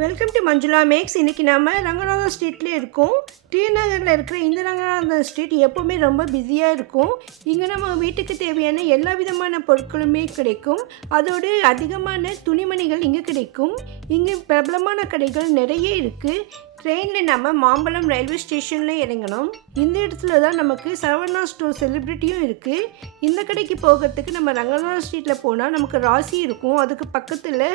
Welcome to Manjula maths. இன்றைக்கி நம்ம ரங்கநாதன் ஸ்ட்ரீட்லேயே இருக்கோம். டி நகரில் இருக்கிற இந்த ரங்கநாதன் ஸ்ட்ரீட் எப்போவுமே ரொம்ப பிஸியாக இருக்கும். இங்கே நம்ம வீட்டுக்கு தேவையான எல்லா விதமான பொருட்களுமே கிடைக்கும். அதோடு அதிகமான துணிமணிகள் இங்கே கிடைக்கும். இங்கே பிரபலமான கடைகள் நிறைய இருக்குது. ட்ரெயினில் நம்ம மாம்பழம் ரயில்வே ஸ்டேஷனில் இறங்கணும். இந்த இடத்துல தான் நமக்கு சரவணா ஸ்டோர் செலிப்ரிட்டியும் இருக்குது. இந்த கடைக்கு போகிறதுக்கு நம்ம ரங்கநாதன் ஸ்ட்ரீட்டில் போனால் நமக்கு ராசி இருக்கும். அதுக்கு பக்கத்தில்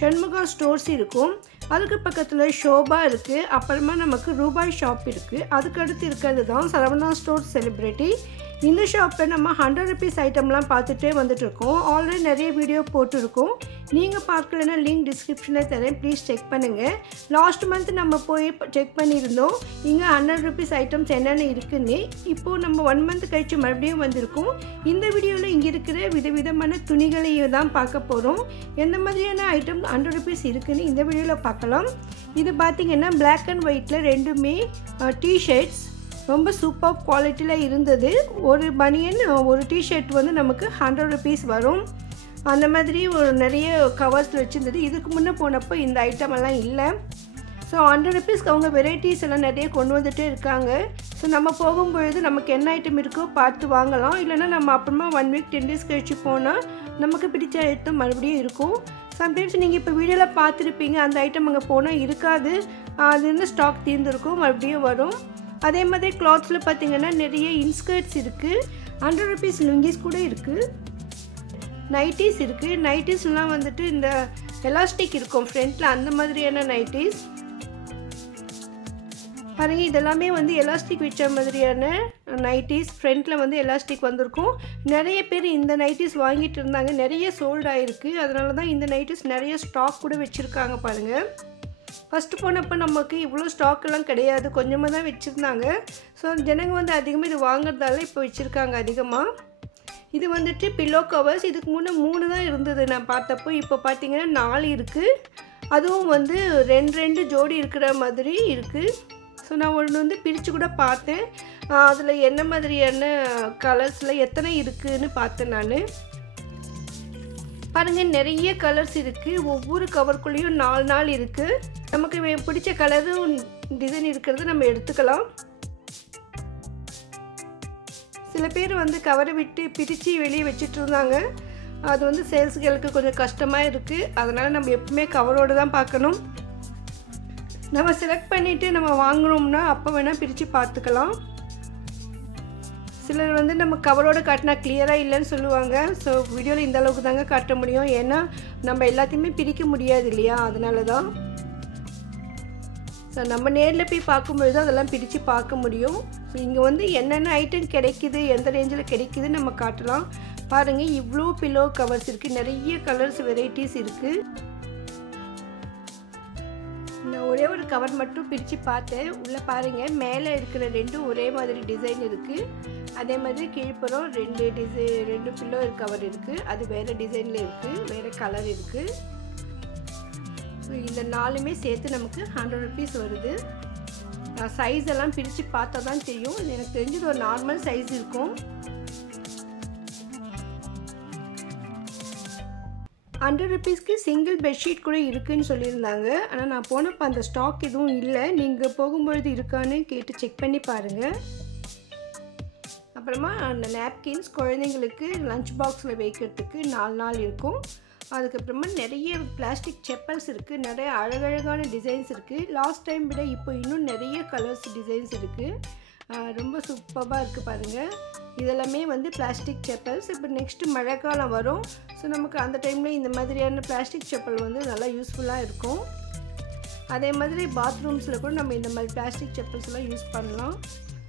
ஷண்முகா ஸ்டோர்ஸ் இருக்கும். அதுக்கு பக்கத்தில் ஷோபா இருக்குது. அப்புறமா நமக்கு ரூபாய் ஷாப் இருக்குது. அதுக்கு அடுத்து இருக்கிறது தான் சரவணா ஸ்டோர் செலிப்ரிட்டி. இந்த ஷாப்பில் நம்ம 100 rupees ஐட்டம்லாம் பார்த்துட்டே வந்துட்டுருக்கோம். ஆல்ரெடி நிறைய வீடியோ போட்டிருக்கோம். நீங்கள் பார்க்கலன்னா லிங்க் டிஸ்கிரிப்ஷனில் தரேன், ப்ளீஸ் செக் பண்ணுங்கள். லாஸ்ட் மந்த் நம்ம போய் செக் பண்ணியிருந்தோம் இங்கே 100 rupees ஐட்டம்ஸ் என்னென்ன இருக்குதுன்னு. இப்போது நம்ம 1 month கழித்து மறுபடியும் வந்திருக்கோம். இந்த வீடியோவில் இங்கே இருக்கிற விதவிதமான துணிகளையும் தான் பார்க்க போகிறோம். எந்த மாதிரியான ஐட்டம் 100 rupees இருக்குதுன்னு இந்த வீடியோவில் பார்க்கலாம். இது பார்த்திங்கன்னா பிளாக் அண்ட் ஒயிட்டில் ரெண்டுமே டிஷர்ட்ஸ் ரொம்ப சூப்பர் குவாலிட்டியில் இருந்தது. ஒரு பனியன் ஒரு டிஷர்ட் வந்து நமக்கு 100 rupees வரும். அந்த மாதிரி ஒரு நிறைய கவர்ஸில் வச்சுருந்தது. இதுக்கு முன்னே போனப்போ இந்த ஐட்டம் எல்லாம் இல்லை. ஸோ 100 rupeesக்கு அவங்க வெரைட்டிஸ் எல்லாம் நிறைய கொண்டு வந்துகிட்டே இருக்காங்க. ஸோ நம்ம போகும்பொழுது நமக்கு என்ன ஐட்டம் இருக்கோ பார்த்து வாங்கலாம். இல்லைனா நம்ம அப்புறமா 1 week 10 days கழிச்சு போனால் நமக்கு பிடிச்ச ஐட்டம் மறுபடியும் இருக்கும். சம்டைம்ஸ் நீங்கள் இப்போ வீடியோவில் பார்த்துருப்பீங்க, அந்த ஐட்டம் அங்கே போனால் இருக்காது. அது வந்து ஸ்டாக் தீர்ந்துருக்கும், மறுபடியும் வரும். அதே மாதிரி கிளாத்ஸில் பார்த்திங்கன்னா நிறைய இன்ஸ்கர்ட்ஸ் இருக்குது. 100 rupees லுங்கிஸ் கூட இருக்குது. நைட்டிஸ் இருக்குது. நைட்டிஸ்லாம் வந்துட்டு இந்த எலாஸ்டிக் இருக்கும் ஃப்ரண்ட்டில், அந்த மாதிரியான நைட்டிஸ் பாருங்கள். இதெல்லாமே வந்து எலாஸ்டிக் வச்ச மாதிரியான நைட்டிஸ். ஃப்ரண்ட்டில் வந்து எலாஸ்டிக் வந்திருக்கும். நிறைய பேர் இந்த நைட்டிஸ் வாங்கிட்டு இருந்தாங்க. நிறைய சோல்ட் ஆகிருக்கு. அதனால தான் இந்த நைட்டிஸ் நிறைய ஸ்டாக் கூட வச்சுருக்காங்க பாருங்கள். ஃபஸ்ட்டு போனப்போ நமக்கு இவ்வளோ ஸ்டாக்கெல்லாம் கிடையாது, கொஞ்சமாக தான் வச்சுருந்தாங்க. ஸோ ஜனங்க வந்து அதிகமாக இது வாங்குறதால இப்போ வச்சுருக்காங்க அதிகமாக. இது வந்துட்டு பில்லோ கவர்ஸ். இதுக்கு முன்னே 3 தான் இருந்தது நான் பார்த்தப்போ. இப்போ பார்த்திங்கன்னா 4 இருக்குது. அதுவும் வந்து 2 ஜோடி இருக்கிற மாதிரி இருக்குது. ஸோ நான் ஒன்று வந்து பிரித்து கூட பார்த்தேன். அதில் என்ன மாதிரியான கலர்ஸில் எத்தனை இருக்குதுன்னு பார்த்தேன் நான். பாருங்கள், நிறைய கலர்ஸ் இருக்குது. ஒவ்வொரு கவருக்குள்ளேயும் 4 இருக்குது. நமக்கு பிடிச்ச கலரும் டிசைன் இருக்கிறது நம்ம எடுத்துக்கலாம். சில பேர் வந்து கவரை விட்டு பிரித்து வெளியே வச்சுட்டு இருந்தாங்க. அது வந்து சேல்ஸ்களுக்கு கொஞ்சம் கஷ்டமாக இருக்குது. அதனால் நம்ம எப்பவுமே கவரோடு தான் பார்க்கணும். நம்ம செலக்ட் பண்ணிவிட்டு நம்ம வாங்கினோம்னா அப்போ வேணால் பிரித்து பார்த்துக்கலாம். சிலர் வந்து நம்ம கவரோடு காட்டினா கிளியராக இல்லைன்னு சொல்லுவாங்க. ஸோ வீடியோவில் இந்த அளவுக்கு தாங்க காட்ட முடியும். ஏன்னா நம்ம எல்லாத்தையுமே பிரிக்க முடியாது இல்லையா, அதனால தான். ஸோ நம்ம நேரில் போய் பார்க்கும்பொழுது அதெல்லாம் பிரித்து பார்க்க முடியும். ஸோ இங்கே வந்து என்னென்ன ஐட்டம் கிடைக்கிது, எந்த ரேஞ்சில் கிடைக்கிதுன்னு நம்ம காட்டலாம். பாருங்கள், இவ்வளோ பில்லோ கவர்ஸ் இருக்குது. நிறைய கலர்ஸ் வெரைட்டிஸ் இருக்குது. நான் ஒரே ஒரு கவர் மட்டும் பிரித்து பார்த்தேன். உள்ளே பாருங்கள், மேலே இருக்கிற 2 ஒரே மாதிரி டிசைன் இருக்குது. அதே மாதிரி கீழ்ப்புறம் 2 பில்லோ கவர் இருக்குது. அது வேறு டிசைனில் இருக்குது, வேறு கலர் இருக்குது. ஸோ இந்த 4மே சேர்த்து நமக்கு 100 rupees வருது. சைஸ் எல்லாம் பிரித்து பார்த்தா தான் தெரியும். எனக்கு தெரிஞ்சது ஒரு நார்மல் சைஸ் இருக்கும். 100 rupeesக்கு சிங்கிள் பெட்ஷீட் கூட இருக்குதுன்னு சொல்லியிருந்தாங்க. ஆனால் நான் போனப்போ அந்த ஸ்டாக் எதுவும் இல்லை. நீங்கள் போகும்பொழுது இருக்கான்னு கேட்டு செக் பண்ணி பாருங்கள். அப்புறமா அந்த நாப்கின்ஸ் குழந்தைங்களுக்கு லஞ்ச் பாக்ஸில் வைக்கிறதுக்கு 4 இருக்கும். அதுக்கப்புறமா நிறைய பிளாஸ்டிக் செப்பல்ஸ் இருக்குது. நிறைய அழகழகான டிசைன்ஸ் இருக்குது. லாஸ்ட் டைம் விட இப்போ இன்னும் நிறைய கலர்ஸ் டிசைன்ஸ் இருக்குது. ரொம்ப சூப்பராக இருக்குது பாருங்கள். இதெல்லாமே வந்து பிளாஸ்டிக் செப்பல்ஸ். இப்போ நெக்ஸ்ட்டு மழை காலம் வரும். ஸோ நமக்கு அந்த டைமில் இந்த மாதிரியான பிளாஸ்டிக் செப்பல் வந்து நல்லா யூஸ்ஃபுல்லாக இருக்கும். அதே மாதிரி பாத்ரூம்ஸில் கூட நம்ம இந்த மாதிரி பிளாஸ்டிக் செப்பல்ஸ்லாம் யூஸ் பண்ணலாம்.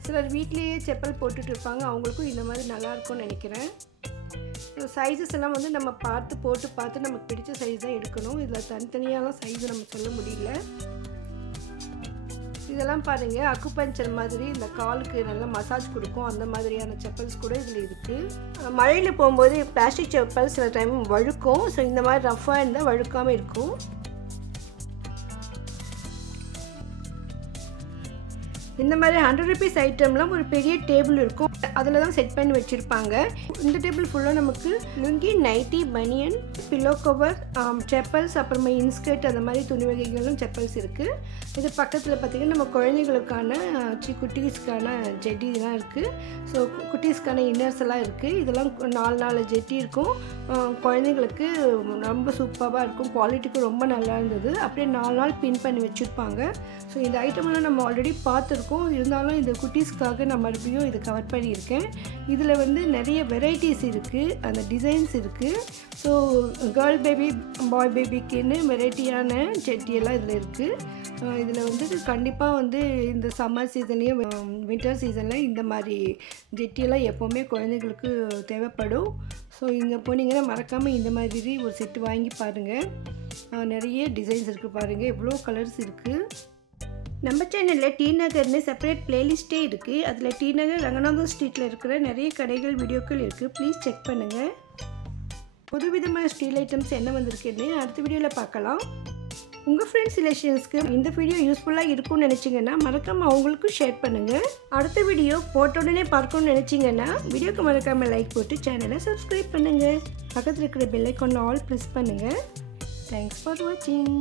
சிலர் வீட்லேயே செப்பல் போட்டுட்டு இருப்பாங்க, அவங்களுக்கும் இந்த மாதிரி நல்லாயிருக்கும்னு நினைக்கிறேன். சைஸஸ் எல்லாம் வந்து நம்ம போட்டு பார்த்து நமக்கு பிடிச்ச சைஸ் தான் எடுக்கணும். இதில் தனித்தனியாலாம் சைஸு நம்ம சொல்ல முடியல. இதெல்லாம் பாருங்கள், அக்குபஞ்சர் மாதிரி இந்த காலுக்கு நல்லா மசாஜ் கொடுக்கும். அந்த மாதிரியான செப்பல்ஸ் கூட இதில் இருக்குது. மழையில் போகும்போது பிளாஸ்டிக் செப்பல்ஸ் சில டைம் வழுக்கும். ஸோ இந்த மாதிரி ரஃப்பாக இருந்தால் வழுக்காமல் இருக்கும். இந்த மாதிரி 100 rupees ஐட்டம்லாம் ஒரு பெரிய டேபிள் இருக்கும். அதில் தான் செட் பண்ணி வச்சுருப்பாங்க. இந்த டேபிள் ஃபுல்லாக நமக்கு லுங்கி, நைட்டி, பனியன், பில்லோ கவர், செப்பல்ஸ், அப்புறமா இன்ஸ்கர்ட் அந்த மாதிரி துணி வகைகளும் செப்பல்ஸ் இருக்குது. இது பக்கத்தில் பார்த்திங்கன்னா நம்ம குழந்தைங்களுக்கான குட்டீஸ்க்கான ஜெட்டிலாம் இருக்குது. ஸோ குட்டீஸ்க்கான இன்னர்ஸ் எல்லாம் இருக்குது. இதெல்லாம் 4 ஜெட்டி இருக்கும். குழந்தைங்களுக்கு ரொம்ப சூப்பராக இருக்கும். குவாலிட்டிக்கும் ரொம்ப நல்லா இருந்தது. அப்படியே 4 பின் பண்ணி வச்சுருப்பாங்க. ஸோ இந்த ஐட்டம்லாம் நம்ம ஆல்ரெடி பார்த்துருக்கோம். இருந்தாலும் இந்த குட்டீஸ்க்காக நான் மறுபடியும் இது கவர் பண்ணியிருக்கேன். இதில் வந்து நிறைய வெரைட்டிஸ் இருக்குது, அந்த டிசைன்ஸ் இருக்குது. ஸோ கேர்ள் பேபி, பாய் பேபிக்குன்னு வெரைட்டியான ஜெட்டியெல்லாம் இதில் இருக்குது. இதில் வந்து கண்டிப்பாக வந்து இந்த சம்மர் சீசன்லேயும் வின்டர் சீசனில் இந்த மாதிரி ஜெட்டியெல்லாம் எப்போவுமே குழந்தைங்களுக்கு தேவைப்படும். ஸோ இங்கே போனீங்கன்னா மறக்காமல் இந்த மாதிரி ஒரு செட்டு வாங்கி பாருங்கள். நிறைய டிசைன்ஸ் இருக்குது பாருங்கள், எவ்வளோ கலர்ஸ் இருக்குது. நம்ம சேனலில் டி நகர்னு செப்பரேட் பிளேலிஸ்ட்டே இருக்குது. அதில் டி நகர் ரங்கநாதன் ஸ்ட்ரீட்டில் இருக்கிற நிறைய கடைகள் வீடியோக்கள் இருக்குது. ப்ளீஸ் செக் பண்ணுங்கள். புதுவிதமான ஸ்டீல் ஐட்டம்ஸ் என்ன வந்திருக்குன்னு அடுத்த வீடியோவில் பார்க்கலாம். உங்கள் ஃப்ரெண்ட்ஸ் ரிலேஷன்ஸ்க்கு இந்த வீடியோ யூஸ்ஃபுல்லாக இருக்கும்னு நினச்சிங்கன்னா மறக்காமல் அவங்களுக்கும் ஷேர் பண்ணுங்கள். அடுத்த வீடியோ போட்ட உடனே பார்க்கணும்னு நினச்சிங்கன்னா வீடியோக்கு மறக்காமல் லைக் போட்டு சேனலை சப்ஸ்கிரைப் பண்ணுங்கள். பக்கத்தில் இருக்கிற பெல் ஐக்கானில் ஆல் ப்ரெஸ் பண்ணுங்கள். தேங்க்ஸ் ஃபார் வாட்சிங்.